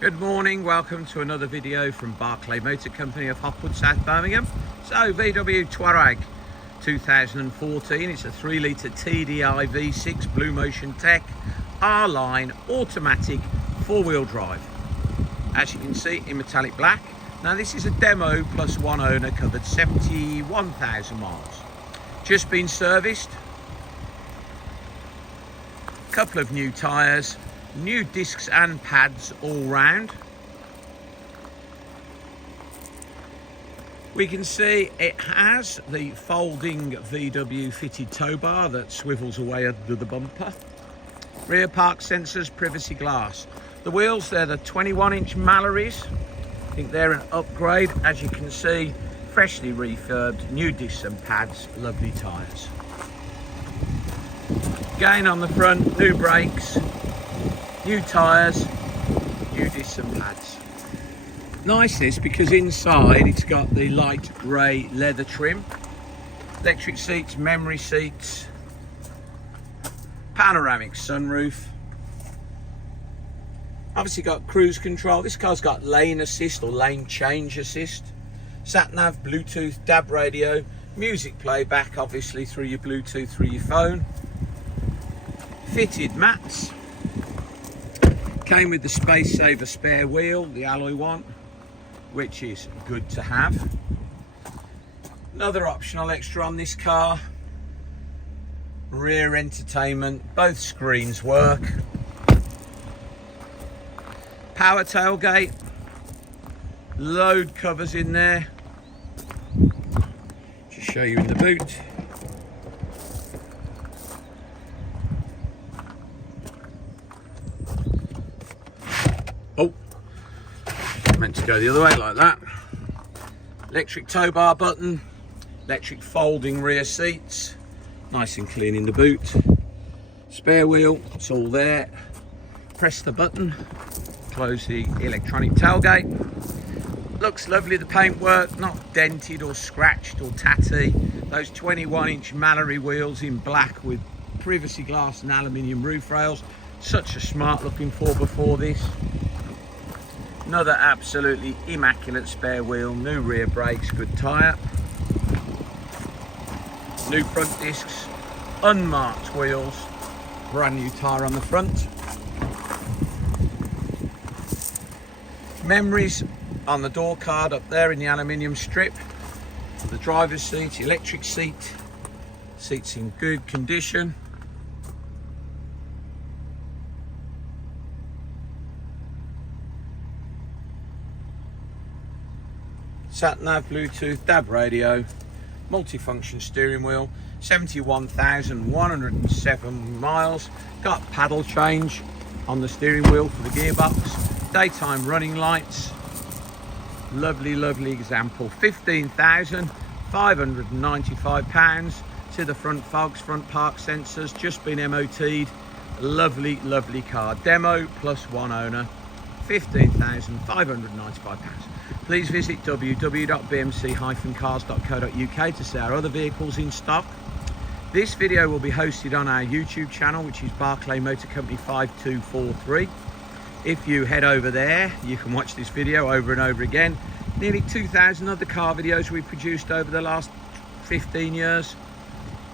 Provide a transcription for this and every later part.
Good morning, welcome to another video from Barclay Motor Company of Hopwood, South Birmingham. So VW Touareg 2014, it's a 3 litre TDI V6 BlueMotion Tech R-Line automatic 4-wheel drive. As you can see, in metallic black. Now this is a demo plus one owner, covered 71,000 miles. Just been serviced. Couple of new tyres. New discs and pads all round. We can see it has the folding VW fitted tow bar that swivels away under the bumper. Rear park sensors, privacy glass. The wheels, they're the 21-inch Mallory's. I think they're an upgrade. As you can see, freshly refurbed, new discs and pads, lovely tyres. Again on the front, new brakes. New tyres, new discs and pads. Nice this, because inside it's got the light grey leather trim. Electric seats, memory seats, panoramic sunroof. Obviously got cruise control. This car's got lane assist or lane change assist. Sat nav, Bluetooth, DAB radio, music playback obviously through your Bluetooth, through your phone. Fitted mats. Came with the space saver spare wheel, the alloy one, which is good to have. Another optional extra on this car, rear entertainment, both screens work. Power tailgate, load covers in there. Just show you in the boot. Oh, meant to go the other way like that. Electric tow bar button, electric folding rear seats, nice and clean in the boot. Spare wheel, it's all there. Press the button, close the electronic tailgate. Looks lovely, the paintwork, not dented or scratched or tatty. Those 21-inch Mallory wheels in black with privacy glass and aluminium roof rails. Such a smart looking 4x4 this. Another absolutely immaculate spare wheel, new rear brakes, good tyre. New front discs, unmarked wheels, brand new tyre on the front. Memories on the door card up there in the aluminium strip. The driver's seat, electric seat, seats in good condition. Sat nav, Bluetooth, DAB radio, multifunction steering wheel, 71,107 miles. Got paddle change on the steering wheel for the gearbox. Daytime running lights. Lovely, lovely example. £15,595 to the front fogs, front park sensors, just been MOT'd. Lovely, lovely car. Demo plus one owner, £15,595. Please visit www.bmc-cars.co.uk to see our other vehicles in stock. This video will be hosted on our YouTube channel, which is Barclay Motor Company 5243. If you head over there, you can watch this video over and over again. Nearly 2,000 other car videos we've produced over the last 15 years.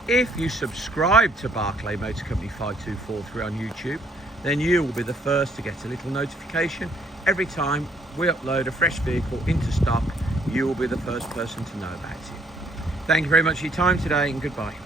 If you subscribe to Barclay Motor Company 5243 on YouTube, then you will be the first to get a little notification. Every time we upload a fresh vehicle into stock, you will be the first person to know about it. Thank you very much for your time today, and goodbye.